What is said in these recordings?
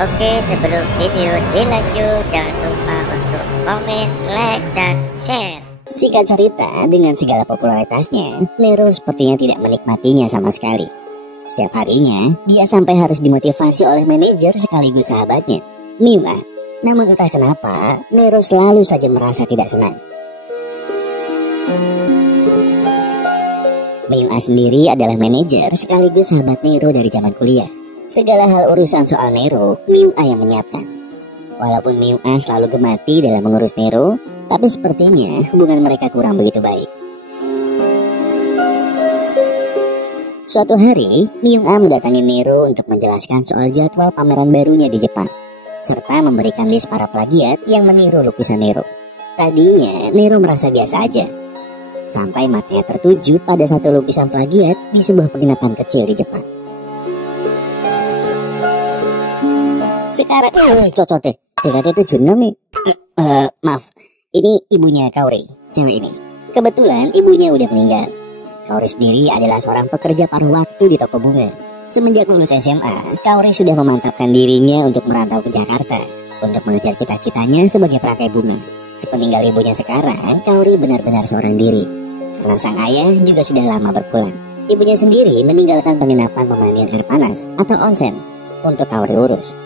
Oke, sebelum video dilanjut, jangan lupa untuk komen, like, dan share. Singkat cerita, dengan segala popularitasnya, Nero sepertinya tidak menikmatinya sama sekali. Setiap harinya, dia sampai harus dimotivasi oleh manajer sekaligus sahabatnya, Miwa. Namun entah kenapa, Nero selalu saja merasa tidak senang. Miwa sendiri adalah manajer sekaligus sahabat Nero dari zaman kuliah. Segala hal urusan soal Nero, Miwa yang menyiapkan. Walaupun Miwa selalu gemati dalam mengurus Nero, tapi sepertinya hubungan mereka kurang begitu baik. Suatu hari, Myung-a mendatangi Nero untuk menjelaskan soal jadwal pameran barunya di Jepang, serta memberikan list para plagiat yang meniru lukisan Nero. Tadinya, Nero merasa biasa aja, sampai matanya tertuju pada satu lukisan plagiat di sebuah penginapan kecil di Jepang. Sekarang, cocote, jika itu Junami. Maaf, ini ibunya Kaori, cewek ini. Kebetulan ibunya udah meninggal. Kaori sendiri adalah seorang pekerja paruh waktu di toko bunga. Semenjak lulus SMA, Kaori sudah memantapkan dirinya untuk merantau ke Jakarta untuk mengejar cita-citanya sebagai perangkai bunga. Sepeninggal ibunya sekarang, Kaori benar-benar seorang diri. Karena sang ayah juga sudah lama berpulang. Ibunya sendiri meninggalkan penginapan pemandian air panas atau onsen untuk Kaori urus.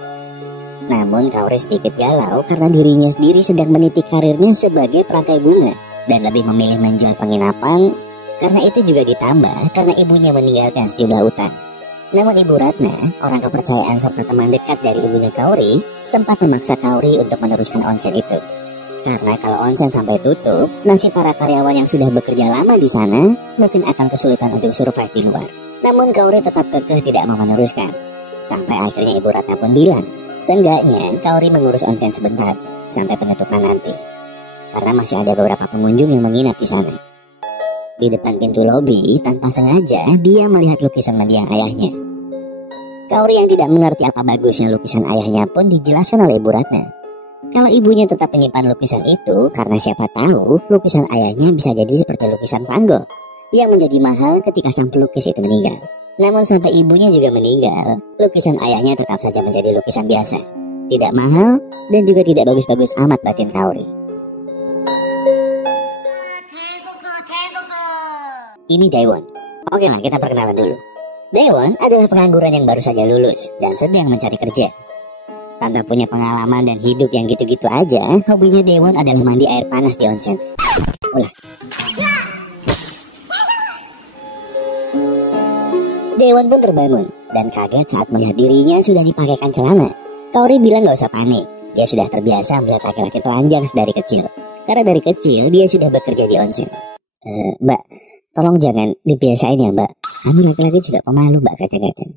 Namun Kaori sedikit galau karena dirinya sendiri sedang meniti karirnya sebagai perangkai bunga dan lebih memilih menjual penginapan. Karena itu juga ditambah karena ibunya meninggalkan sejumlah utang. Namun Ibu Ratna, orang kepercayaan serta teman dekat dari ibunya Kaori, sempat memaksa Kaori untuk meneruskan onsen itu. Karena kalau onsen sampai tutup, nasib para karyawan yang sudah bekerja lama di sana mungkin akan kesulitan untuk survive di luar. Namun Kaori tetap kekeh tidak mau meneruskan. Sampai akhirnya Ibu Ratna pun bilang, seenggaknya Kaori mengurus onsen sebentar sampai penutupan nanti. Karena masih ada beberapa pengunjung yang menginap di sana. Di depan pintu lobi, tanpa sengaja dia melihat lukisan mendiang ayahnya. Kaori yang tidak mengerti apa bagusnya lukisan ayahnya pun dijelaskan oleh Ibu Ratna. Kalau ibunya tetap menyimpan lukisan itu karena siapa tahu lukisan ayahnya bisa jadi seperti lukisan Van Gogh yang menjadi mahal ketika sang pelukis itu meninggal. Namun sampai ibunya juga meninggal, lukisan ayahnya tetap saja menjadi lukisan biasa, tidak mahal dan juga tidak bagus-bagus amat batin Kaori. Ini Daewon. Oke lah, kita perkenalan dulu. Daewon adalah pengangguran yang baru saja lulus dan sedang mencari kerja. Tanpa punya pengalaman dan hidup yang gitu-gitu aja, hobinya Daewon adalah mandi air panas di onsen. Ulah. Daewon pun terbangun dan kaget saat melihat dirinya sudah dipakaikan celana. Kaori bilang gak usah panik, dia sudah terbiasa melihat laki-laki telanjang dari kecil. Karena dari kecil dia sudah bekerja di onsen. Mbak, tolong jangan dibiasain ya mbak. Kami laki-laki juga pemalu mbak kadang-kadang.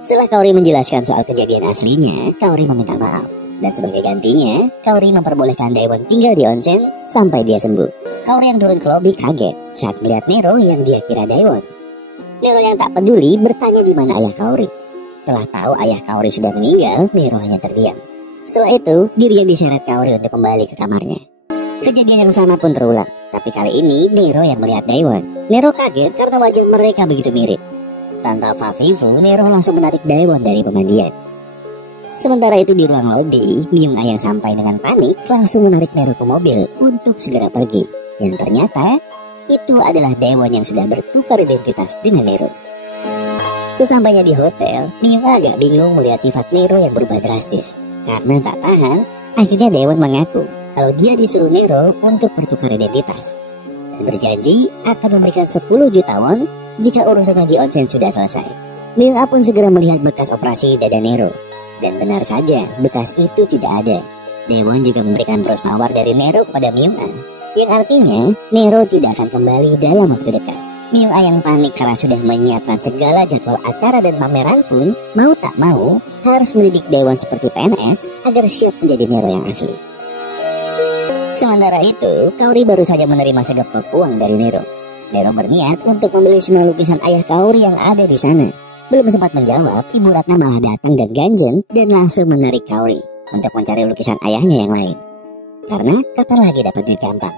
Setelah Kaori menjelaskan soal kejadian aslinya, Kaori meminta maaf. Dan sebagai gantinya, Kaori memperbolehkan Daewon tinggal di onsen sampai dia sembuh. Kaori yang turun ke lobi kaget saat melihat Nero yang dia kira Daewon. Nero yang tak peduli bertanya di mana ayah Kaori. Setelah tahu ayah Kaori sudah meninggal, Nero hanya terdiam. Setelah itu, dirinya diseret Kaori untuk kembali ke kamarnya. Kejadian yang sama pun terulang, tapi kali ini Nero yang melihat Daewon. Nero kaget karena wajah mereka begitu mirip. Tanpa Fafifu, Nero langsung menarik Daewon dari pemandian. Sementara itu di ruang lobi, Myung-a yang sampai dengan panik langsung menarik Nero ke mobil untuk segera pergi. Yang ternyata, itu adalah Daewon yang sudah bertukar identitas dengan Nero. Sesampainya di hotel, Myung-a agak bingung melihat sifat Nero yang berubah drastis. Karena tak tahan, akhirnya Daewon mengaku kalau dia disuruh Nero untuk bertukar identitas dan berjanji akan memberikan 10 juta won jika urusannya di onsen sudah selesai. Myung-a pun segera melihat bekas operasi dada Nero dan benar saja bekas itu tidak ada. Daewon juga memberikan bros mawar dari Nero kepada Myung-a yang artinya Nero tidak akan kembali dalam waktu dekat. Myung-a yang panik karena sudah menyiapkan segala jadwal acara dan pameran pun mau tak mau harus mendidik Daewon seperti PNS agar siap menjadi Nero yang asli. Sementara itu, Kaori baru saja menerima segepok uang dari Nero. Nero berniat untuk membeli semua lukisan ayah Kaori yang ada di sana. Belum sempat menjawab, Ibu Ratna malah datang dan ganjen dan langsung menarik Kaori untuk mencari lukisan ayahnya yang lain. Karena kapan lagi dapat duit gampang.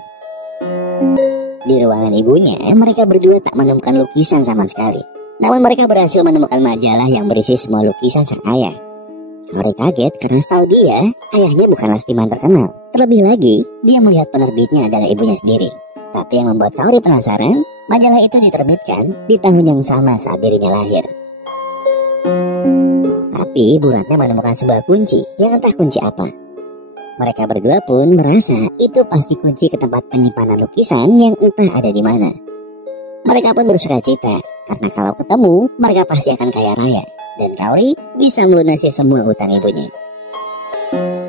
Di ruangan ibunya, mereka berdua tak menemukan lukisan sama sekali. Namun mereka berhasil menemukan majalah yang berisi semua lukisan sang ayah. Kaori kaget karena setahu dia, ayahnya bukanlah seniman terkenal. Terlebih lagi, dia melihat penerbitnya adalah ibunya sendiri. Tapi yang membuat Kaori penasaran, majalah itu diterbitkan di tahun yang sama saat dirinya lahir. Tapi Bu Ratna menemukan sebuah kunci yang entah kunci apa. Mereka berdua pun merasa itu pasti kunci ke tempat penyimpanan lukisan yang entah ada di mana. Mereka pun bersukacita karena kalau ketemu mereka pasti akan kaya raya dan Kaori bisa melunasi semua hutang ibunya.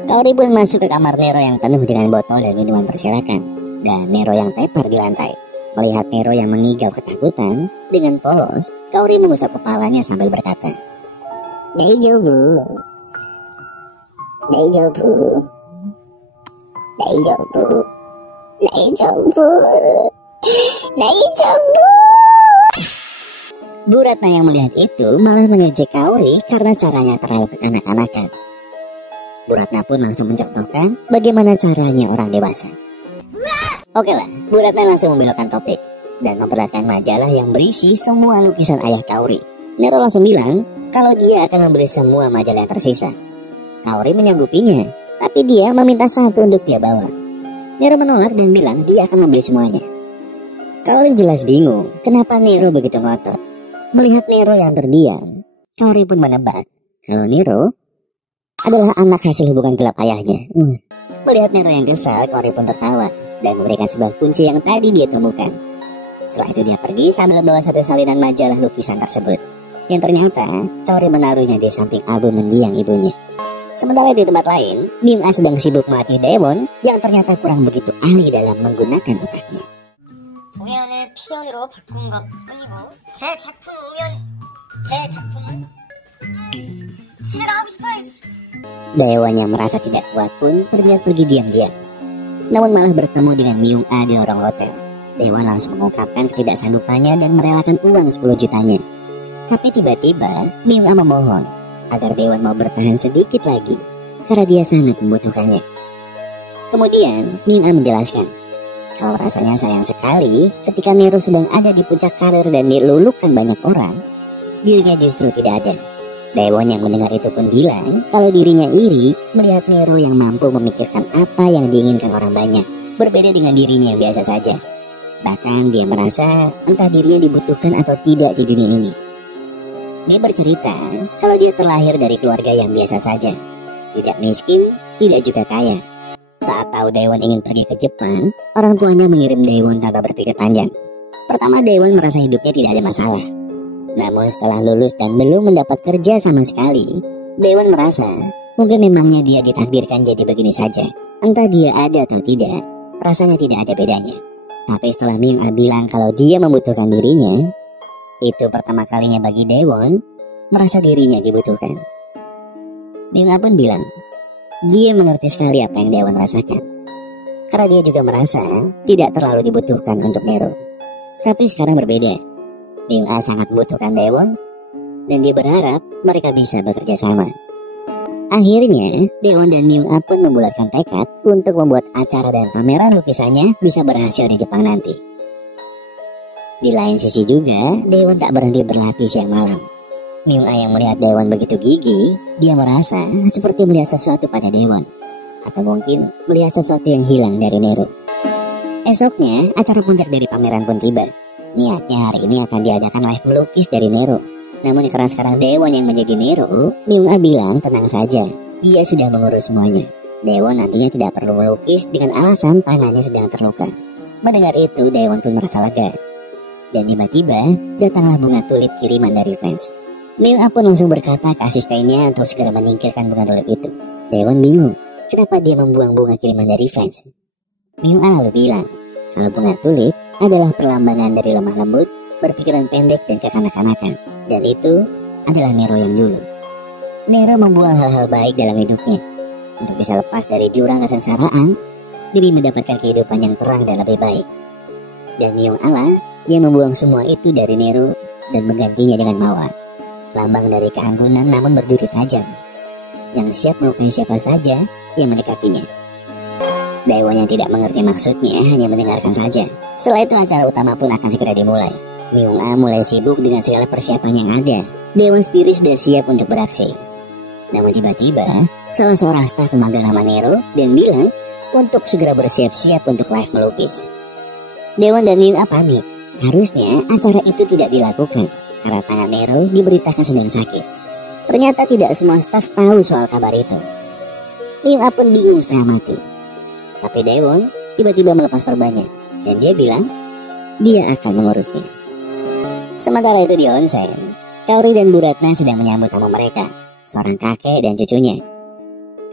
Kaori pun masuk ke kamar Nero yang penuh dengan botol dan minuman berserakan dan Nero yang tepar di lantai. Melihat Nero yang mengigau ketakutan, dengan polos Kaori mengusap kepalanya sambil berkata, "Daijobu, Daijobu, Daijobu, Daijobu, Daijobu." Bu Ratna yang melihat itu malah mengejek Kaori karena caranya terlalu kekanak-kanakan. Bu Ratna pun langsung mencontohkan bagaimana caranya orang dewasa. Oke lah, Bu Ratna langsung membelokkan topik dan memperlihatkan majalah yang berisi semua lukisan ayah Kaori. Nero langsung bilang kalau dia akan membeli semua majalah yang tersisa. Kaori menyanggupinya, tapi dia meminta satu untuk dia bawa. Nero menolak dan bilang dia akan membeli semuanya. Kaori jelas bingung kenapa Nero begitu ngotot. Melihat Nero yang terdiam, Kaori pun menebak kalau Nero adalah anak hasil hubungan gelap ayahnya. Melihat Nero yang kesal, Kaori pun tertawa dan memberikan sebuah kunci yang tadi dia temukan. Setelah itu dia pergi sambil membawa satu salinan majalah lukisan tersebut. Yang ternyata Kaori menaruhnya di samping album mendiang ibunya. Sementara di tempat lain, Myung-a sedang sibuk melatih Daewon yang ternyata kurang begitu ahli dalam menggunakan otaknya. 우연을 필연으로 바꾼 것뿐이고 제 작품은 집에 가고 싶어요. Daewon yang merasa tidak kuat pun berniat pergi diam-diam. Namun malah bertemu dengan Myung-a di lorong hotel. Daewon langsung mengungkapkan ketidaksanggupannya dan merelakan uang 10 jutanya. Tapi tiba-tiba Myung-a memohon agar Daewon mau bertahan sedikit lagi karena dia sangat membutuhkannya. Kemudian Myung-a menjelaskan kalau rasanya sayang sekali ketika Nero sedang ada di puncak karir dan dilulukan banyak orang, dirinya justru tidak ada. Daewon yang mendengar itu pun bilang kalau dirinya iri melihat Nero yang mampu memikirkan apa yang diinginkan orang banyak, berbeda dengan dirinya yang biasa saja. Bahkan dia merasa entah dirinya dibutuhkan atau tidak di dunia ini. Dia bercerita kalau dia terlahir dari keluarga yang biasa saja, tidak miskin, tidak juga kaya. Saat tahu Daewon ingin pergi ke Jepang, orang tuanya mengirim Daewon tanpa berpikir panjang. Pertama Daewon merasa hidupnya tidak ada masalah. Namun setelah lulus dan belum mendapat kerja sama sekali, Daewon merasa mungkin memangnya dia ditakdirkan jadi begini saja. Entah dia ada atau tidak, rasanya tidak ada bedanya. Tapi setelah Myung-a bilang kalau dia membutuhkan dirinya, itu pertama kalinya bagi Daewon merasa dirinya dibutuhkan. Myung-a pun bilang dia mengerti sekali apa yang Daewon rasakan, karena dia juga merasa tidak terlalu dibutuhkan untuk Nero. Tapi sekarang berbeda. Myung-a sangat membutuhkan Daewon dan dia berharap mereka bisa bekerja sama. Akhirnya Daewon dan Myung-a pun membulatkan tekad untuk membuat acara dan pameran lukisannya bisa berhasil di Jepang nanti. Di lain sisi juga Daewon tak berhenti berlatih siang malam. Myung-a yang melihat Daewon begitu gigih, dia merasa seperti melihat sesuatu pada Daewon, atau mungkin melihat sesuatu yang hilang dari Nero. Esoknya acara puncak dari pameran pun tiba. Niatnya hari ini akan diadakan live melukis dari Nero. Namun karena sekarang Daewon yang menjadi Nero, Myung-a bilang tenang saja, dia sudah mengurus semuanya. Daewon nantinya tidak perlu melukis dengan alasan tangannya sedang terluka. Mendengar itu Daewon pun merasa lega. Dan tiba-tiba datanglah bunga tulip kiriman dari fans. Myung-a pun langsung berkata ke asistennya untuk segera menyingkirkan bunga tulip itu. Daewon bingung, kenapa dia membuang bunga kiriman dari fans. Myung-a lalu bilang, kalau bunga tulip adalah perlambangan dari lemah lembut, berpikiran pendek dan kekanak-kanakan. Dan itu adalah Nero yang dulu. Nero membuang hal-hal baik dalam hidupnya untuk bisa lepas dari jurang kesengsaraan demi mendapatkan kehidupan yang terang dan lebih baik. Dan Myung-a yang membuang semua itu dari Nero dan menggantinya dengan Mawar, lambang dari keanggunan namun berduri tajam, yang siap melukai siapa saja yang mendekatinya. Daewon yang tidak mengerti maksudnya hanya mendengarkan saja. Setelah itu acara utama pun akan segera dimulai. Myung-a mulai sibuk dengan segala persiapan yang ada. Daewon sendiri sudah siap untuk beraksi. Namun tiba-tiba, salah seorang staf memanggil nama Nero dan bilang untuk segera bersiap-siap untuk live melukis. Dewon dan Miu panik. Harusnya acara itu tidak dilakukan karena tangan Nero diberitakan sedang sakit. Ternyata tidak semua staf tahu soal kabar itu. Miu pun bingung setengah mati. Tapi Dewon tiba-tiba melepas perbannya dan dia bilang dia akan mengurusnya. Sementara itu di onsen, Kaori dan Bu Ratna sedang menyambut tamu mereka, seorang kakek dan cucunya.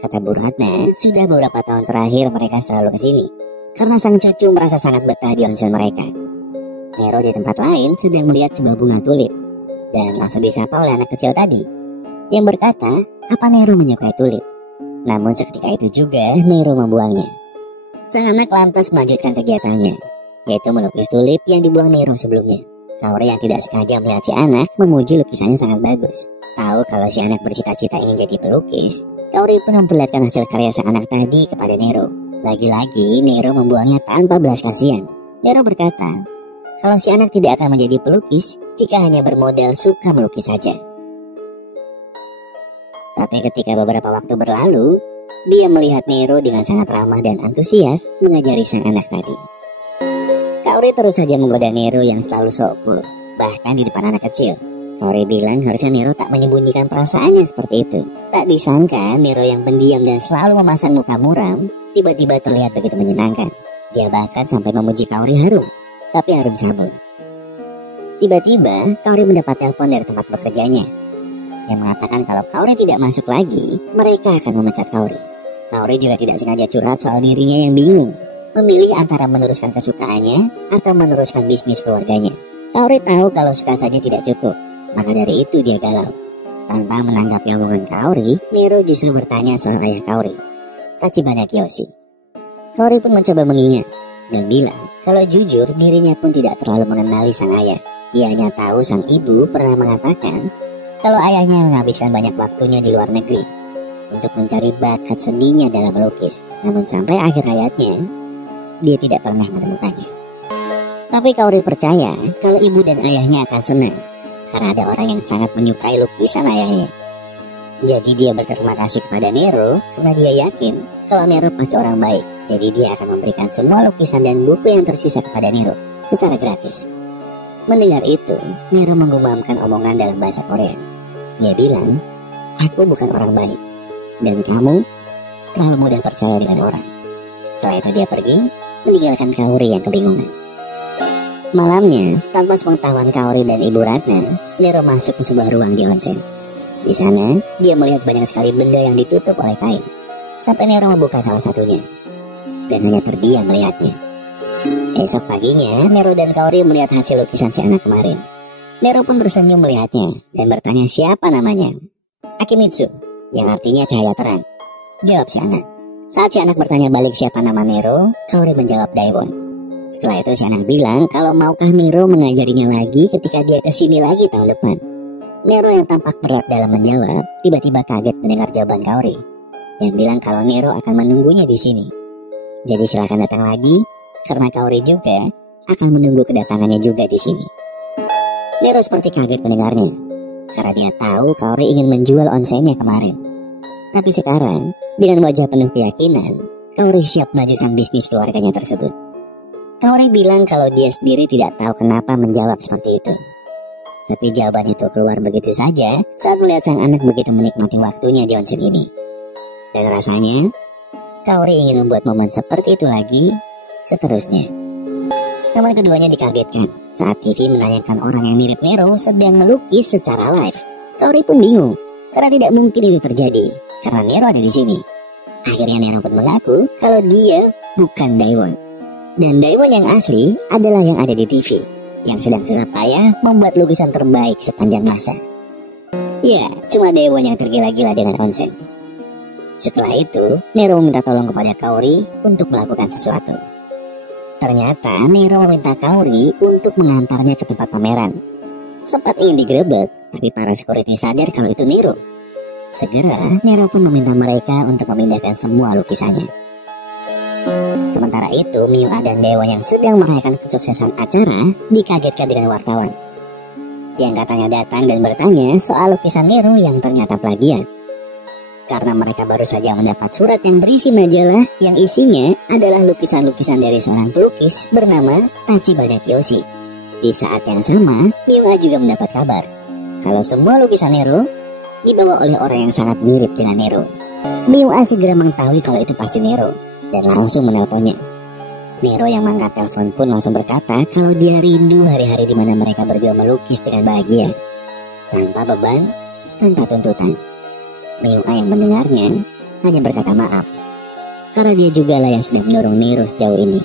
Kata Bu Ratna, sudah beberapa tahun terakhir mereka selalu ke sini karena sang cucu merasa sangat betah di onsen mereka. Nero di tempat lain sedang melihat sebuah bunga tulip dan langsung disapa oleh anak kecil tadi yang berkata apa Nero menyukai tulip. Namun seketika itu juga Nero membuangnya. Sang anak lantas melanjutkan kegiatannya, yaitu melukis tulip yang dibuang Nero sebelumnya. Kaori yang tidak sengaja melihat si anak memuji lukisannya sangat bagus. Tahu kalau si anak bercita-cita ingin jadi pelukis, Kaori pun memperlihatkan hasil karya sang anak tadi kepada Nero. Lagi-lagi Nero membuangnya tanpa belas kasihan. Nero berkata, kalau si anak tidak akan menjadi pelukis jika hanya bermodal suka melukis saja. Tapi ketika beberapa waktu berlalu, dia melihat Nero dengan sangat ramah dan antusias mengajari sang anak tadi. Kaori terus saja menggoda Nero yang selalu sok cool, bahkan di depan anak kecil. Kaori bilang harusnya Nero tak menyembunyikan perasaannya seperti itu. Tak disangka Nero yang pendiam dan selalu memasang muka muram tiba-tiba terlihat begitu menyenangkan. Dia bahkan sampai memuji Kaori harum, tapi harum sabun. Tiba-tiba Kaori mendapat telepon dari tempat bekerjanya yang mengatakan kalau Kaori tidak masuk lagi, mereka akan memecat Kaori. Kaori juga tidak sengaja curhat soal dirinya yang bingung, memilih antara meneruskan kesukaannya atau meneruskan bisnis keluarganya. Kaori tahu kalau suka saja tidak cukup, maka dari itu dia galau. Tanpa menanggapi omongan Kaori, Nero justru bertanya soal ayah Kaori, Tachibana Kiyoshi. Kaori pun mencoba mengingat dan bilang kalau jujur dirinya pun tidak terlalu mengenali sang ayah. Dia hanya tahu sang ibu pernah mengatakan kalau ayahnya menghabiskan banyak waktunya di luar negeri untuk mencari bakat seninya dalam melukis. Namun sampai akhir hayatnya, dia tidak pernah menemukannya. Tapi Kaori percaya kalau ibu dan ayahnya akan senang karena ada orang yang sangat menyukai lukisan ayahnya. Jadi dia berterima kasih kepada Nero karena dia yakin kalau Nero pasti orang baik. Jadi dia akan memberikan semua lukisan dan buku yang tersisa kepada Nero secara gratis. Mendengar itu, Nero menggumamkan omongan dalam bahasa Korea. Dia bilang, aku bukan orang baik dan kamu terlalu mudah percaya dengan orang. Setelah itu dia pergi, meninggalkan Kaori yang kebingungan. Malamnya, tanpa sepengetahuan Kaori dan Ibu Ratna, Nero masuk ke sebuah ruang di onsen. Di sana, dia melihat banyak sekali benda yang ditutup oleh kain. Sampai Nero membuka salah satunya, dan hanya terdiam melihatnya. Esok paginya, Nero dan Kaori melihat hasil lukisan si anak kemarin. Nero pun tersenyum melihatnya, dan bertanya siapa namanya. Akimitsu, yang artinya cahaya terang. Jawab si anak. Saat si anak bertanya balik siapa nama Nero, Kaori menjawab Daiwon. Setelah itu si anak bilang kalau maukah Nero mengajarinya lagi ketika dia kesini lagi tahun depan. Nero yang tampak berat dalam menjawab, tiba-tiba kaget mendengar jawaban Kaori yang bilang kalau Nero akan menunggunya di sini. Jadi silakan datang lagi, karena Kaori juga akan menunggu kedatangannya juga di sini. Nero seperti kaget mendengarnya, karena dia tahu Kaori ingin menjual onsennya kemarin. Tapi sekarang, dengan wajah penuh keyakinan, Kaori siap melanjutkan bisnis keluarganya tersebut. Kaori bilang kalau dia sendiri tidak tahu kenapa menjawab seperti itu. Tapi jawaban itu keluar begitu saja saat melihat sang anak begitu menikmati waktunya di onsen ini. Dan rasanya, Kaori ingin membuat momen seperti itu lagi seterusnya. Namun keduanya dikagetkan saat TV menayangkan orang yang mirip Nero sedang melukis secara live. Kaori pun bingung karena tidak mungkin itu terjadi karena Nero ada di sini. Akhirnya Nero pun mengaku kalau dia bukan Daiwon. Dan Daiwon yang asli adalah yang ada di TV, yang sedang susah payah membuat lukisan terbaik sepanjang masa. Ya, cuma Daiwon yang tergila-gila dengan onsen. Setelah itu, Nero meminta tolong kepada Kaori untuk melakukan sesuatu. Ternyata Nero meminta Kaori untuk mengantarnya ke tempat pameran. Sempat ingin digerebek, tapi para security sadar kalau itu Nero. Segera, Nero pun meminta mereka untuk memindahkan semua lukisannya. Sementara itu, Miwa dan Dewa yang sedang merayakan kesuksesan acara dikagetkan dengan wartawan yang katanya datang dan bertanya soal lukisan Nero yang ternyata plagiat. karena mereka baru saja mendapat surat yang berisi majalah yang isinya adalah lukisan-lukisan dari seorang pelukis bernama Tachibana Kiyoshi. Di saat yang sama, Miu-A juga mendapat kabar kalau semua lukisan Nero dibawa oleh orang yang sangat mirip dengan Nero. Miu-A segera mengetahui kalau itu pasti Nero dan langsung menelponnya. Nero yang mengangkat telepon pun langsung berkata kalau dia rindu hari-hari di mana mereka berdua melukis dengan bahagia, tanpa beban, tanpa tuntutan. Miu-A yang mendengarnya hanya berkata maaf, karena dia juga lah yang sudah mendorong Nero sejauh ini.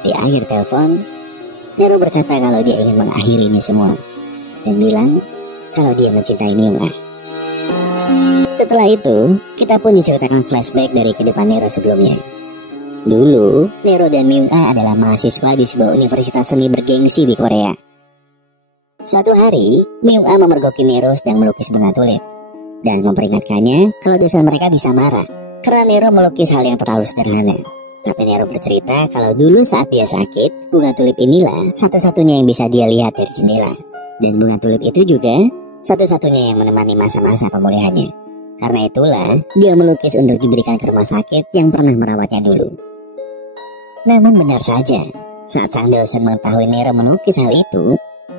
Di akhir telepon, Nero berkata kalau dia ingin mengakhiri ini semua dan bilang kalau dia mencintai Miu-A. Setelah itu, kita pun diceritakan flashback dari kehidupan Nero sebelumnya. Dulu, Nero dan Miu-A adalah mahasiswa di sebuah universitas seni bergengsi di Korea. Suatu hari, Miu-A memergoki Nero sedang melukis bunga tulip dan memperingatkannya kalau dosen mereka bisa marah karena Nero melukis hal yang terlalu sederhana. Tapi Nero bercerita kalau dulu saat dia sakit, bunga tulip inilah satu-satunya yang bisa dia lihat dari jendela. Dan bunga tulip itu juga satu-satunya yang menemani masa-masa pemulihannya. Karena itulah dia melukis untuk diberikan ke rumah sakit yang pernah merawatnya dulu. Namun benar saja, saat sang dosen mengetahui Nero melukis hal itu,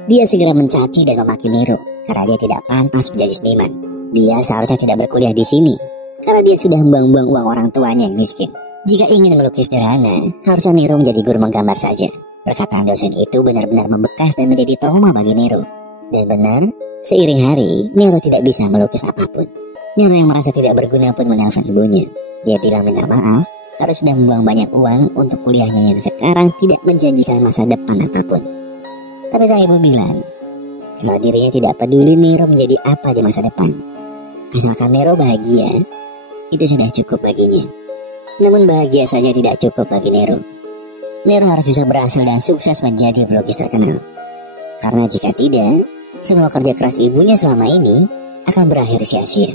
dia segera mencaci dan memaki Nero karena dia tidak pantas menjadi seniman. Dia seharusnya tidak berkuliah di sini karena dia sudah membuang-buang uang orang tuanya yang miskin. Jika ingin melukis sederhana, harusnya Nero menjadi guru menggambar saja. Perkataan dosen itu benar-benar membekas dan menjadi trauma bagi Nero. Dan benar, seiring hari, Nero tidak bisa melukis apapun. Nero yang merasa tidak berguna pun menelpon ibunya. Dia bilang minta maaf karena sudah membuang banyak uang untuk kuliahnya yang sekarang tidak menjanjikan masa depan apapun. Tapi sang ibu bilang kalau dirinya tidak peduli Nero menjadi apa di masa depan. Asalkan Nero bahagia, itu sudah cukup baginya. Namun bahagia saja tidak cukup bagi Nero. Nero harus bisa berhasil dan sukses menjadi pelukis terkenal. Karena jika tidak, semua kerja keras ibunya selama ini akan berakhir sia-sia.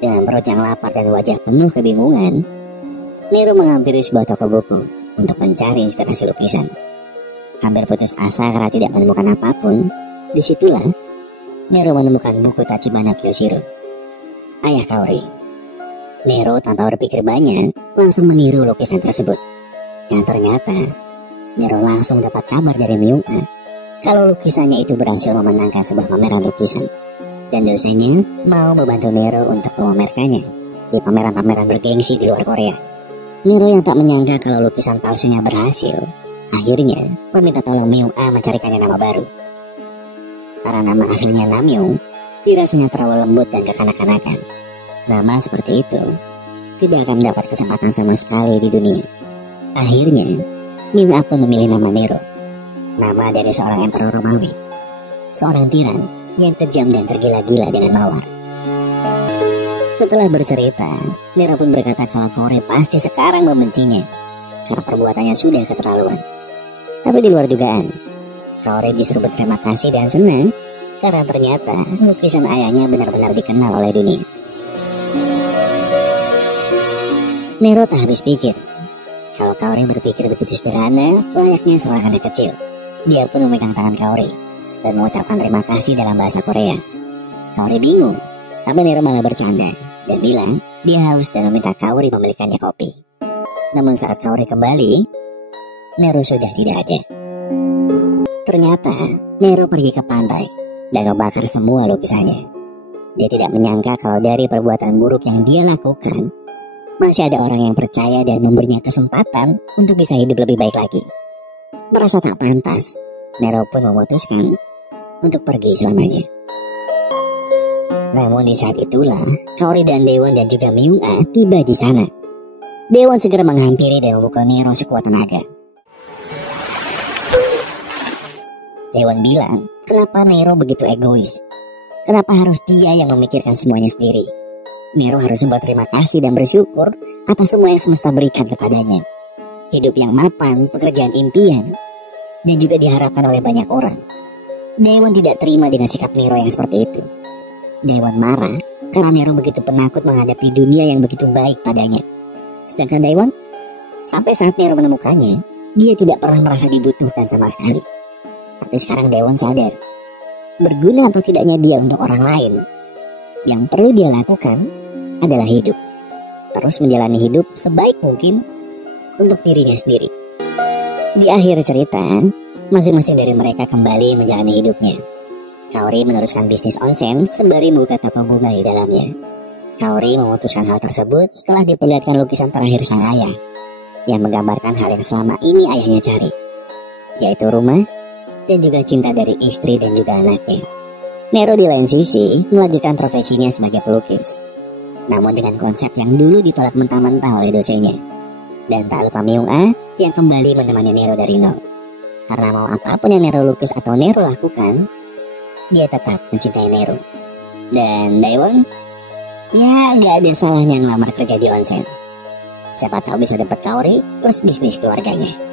Dengan perut yang lapar dan wajah penuh kebingungan, Nero menghampiri sebuah toko buku untuk mencari inspirasi lukisan. Hampir putus asa karena tidak menemukan apapun, disitulah Nero menemukan buku Tachibana Kiyoshi, Ayah Kaori. Nero tanpa berpikir banyak langsung meniru lukisan tersebut. Yang ternyata Nero langsung dapat kabar dari Miu-A kalau lukisannya itu berhasil memenangkan sebuah pameran lukisan. Dan dosennya mau membantu Nero untuk memamerkannya di pameran-pameran bergengsi di luar Korea. Nero yang tak menyangka kalau lukisan palsunya berhasil, akhirnya meminta tolong Miu-A mencarikannya nama baru. Karena nama aslinya Namyoon dirasanya terlalu lembut dan kekanak-kanakan. Nama seperti itu tidak akan mendapat kesempatan sama sekali di dunia. Akhirnya, Miu-A pun memilih nama Nero, nama dari seorang emperor Romawi, seorang tiran yang kejam dan tergila-gila dengan mawar. Setelah bercerita, Nero pun berkata kalau Kaori pasti sekarang membencinya karena perbuatannya sudah keterlaluan. Tapi di luar dugaan, Kaori justru berterima kasih dan senang karena ternyata lukisan ayahnya benar-benar dikenal oleh dunia. Nero tak habis pikir kalau Kaori berpikir begitu sederhana layaknya seorang anak kecil. Dia pun memegang tangan Kaori dan mengucapkan terima kasih dalam bahasa Korea. Kaori bingung, tapi Nero malah bercanda dan bilang dia haus dan meminta Kaori membelikannya kopi. Namun saat Kaori kembali, Nero sudah tidak ada. Ternyata Nero pergi ke pantai dan membakar semua lukisannya. Dia tidak menyangka kalau dari perbuatan buruk yang dia lakukan, masih ada orang yang percaya dan memberinya kesempatan untuk bisa hidup lebih baik lagi. Merasa tak pantas, Nero pun memutuskan untuk pergi selamanya. Namun di saat itulah Kaori dan Daewon dan juga Miu-A tiba di sana. Daewon segera menghampiri dan memukul Nero sekuat tenaga. Daewon bilang, kenapa Nero begitu egois? Kenapa harus dia yang memikirkan semuanya sendiri? Nero harus berterima kasih dan bersyukur atas semua yang semesta berikan kepadanya. Hidup yang mapan, pekerjaan impian, dan juga diharapkan oleh banyak orang. Daewon tidak terima dengan sikap Nero yang seperti itu. Daewon marah karena Nero begitu penakut menghadapi dunia yang begitu baik padanya. Sedangkan Daewon, sampai saat Nero menemukannya, dia tidak pernah merasa dibutuhkan sama sekali. Tapi sekarang Daewon sadar, berguna atau tidaknya dia untuk orang lain. Yang perlu dia lakukan adalah hidup. Terus menjalani hidup sebaik mungkin untuk dirinya sendiri. Di akhir cerita, masing-masing dari mereka kembali menjalani hidupnya. Kaori meneruskan bisnis onsen sembari membuka toko bunga di dalamnya. Kaori memutuskan hal tersebut setelah diperlihatkan lukisan terakhir sang ayah yang menggambarkan hal yang selama ini ayahnya cari, yaitu rumah dan juga cinta dari istri dan juga anaknya. Nero di lain sisi melanjutkan profesinya sebagai pelukis, namun dengan konsep yang dulu ditolak mentah-mentah oleh dosennya. Dan tak lupa Myung Ah yang kembali menemani Nero dari nol. Karena mau apapun yang Nero lukis atau Nero lakukan, dia tetap mencintai Nero. Dan Daewon, ya gak ada salahnya ngelamar kerja di onsen. Siapa tahu bisa dapat Kaori plus bisnis keluarganya.